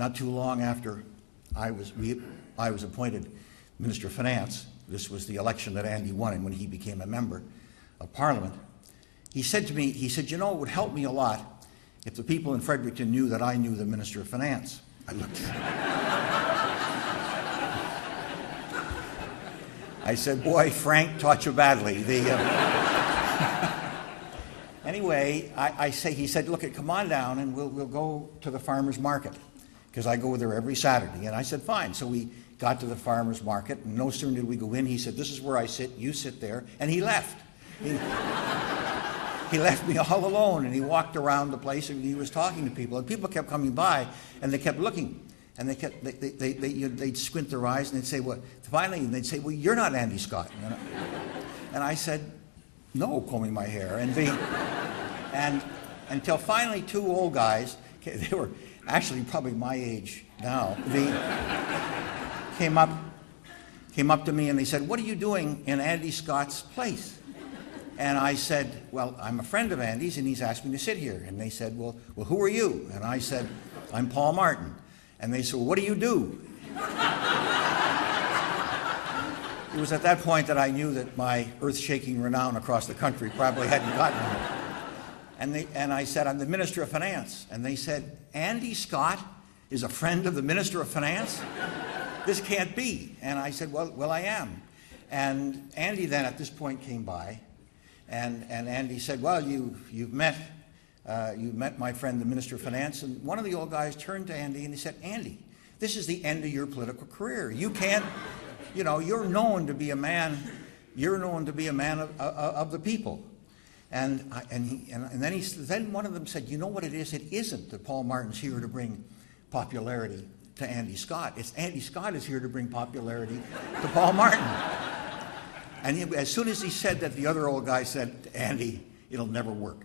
not too long after I was appointed Minister of Finance, this was the election that Andy won and when he became a member of Parliament, he said to me, he said, you know, it would help me a lot if the people in Fredericton knew that I knew the Minister of Finance. I looked. I said, boy, Frank taught you badly. Anyway, he said, look, come on down and we'll go to the farmer's market, because I go there every Saturday. And I said, fine. So we got to the farmer's market, and no sooner did we go in, he said, this is where I sit, you sit there, and he left. He left me all alone, and he walked around the place, and he was talking to people, and people kept coming by, and they kept looking, and they'd squint their eyes, and they'd say, well, finally, they'd say, well, you're not Andy Scott. And I said, no, combing my hair. And until finally two old guys, they were actually probably my age now, they came up to me and they said, what are you doing in Andy Scott's place? And I said, well, I'm a friend of Andy's and he's asked me to sit here. And they said, well, who are you? And I said, I'm Paul Martin. And they said, well, what do you do? It was at that point that I knew that my earth-shaking renown across the country probably hadn't gotten there. And I said, I'm the Minister of Finance. And they said, Andy Scott is a friend of the Minister of Finance? This can't be. And I said, well, I am. And Andy then at this point came by, and Andy said, well, you've met my friend, the Minister of Finance. And one of the old guys turned to Andy and he said, Andy, this is the end of your political career. You can't, you know, you're known to be a man of the people. And then one of them said, you know what it is? It isn't that Paul Martin's here to bring popularity to Andy Scott. It's Andy Scott is here to bring popularity to Paul Martin. And as soon as he said that, the other old guy said to Andy, it'll never work.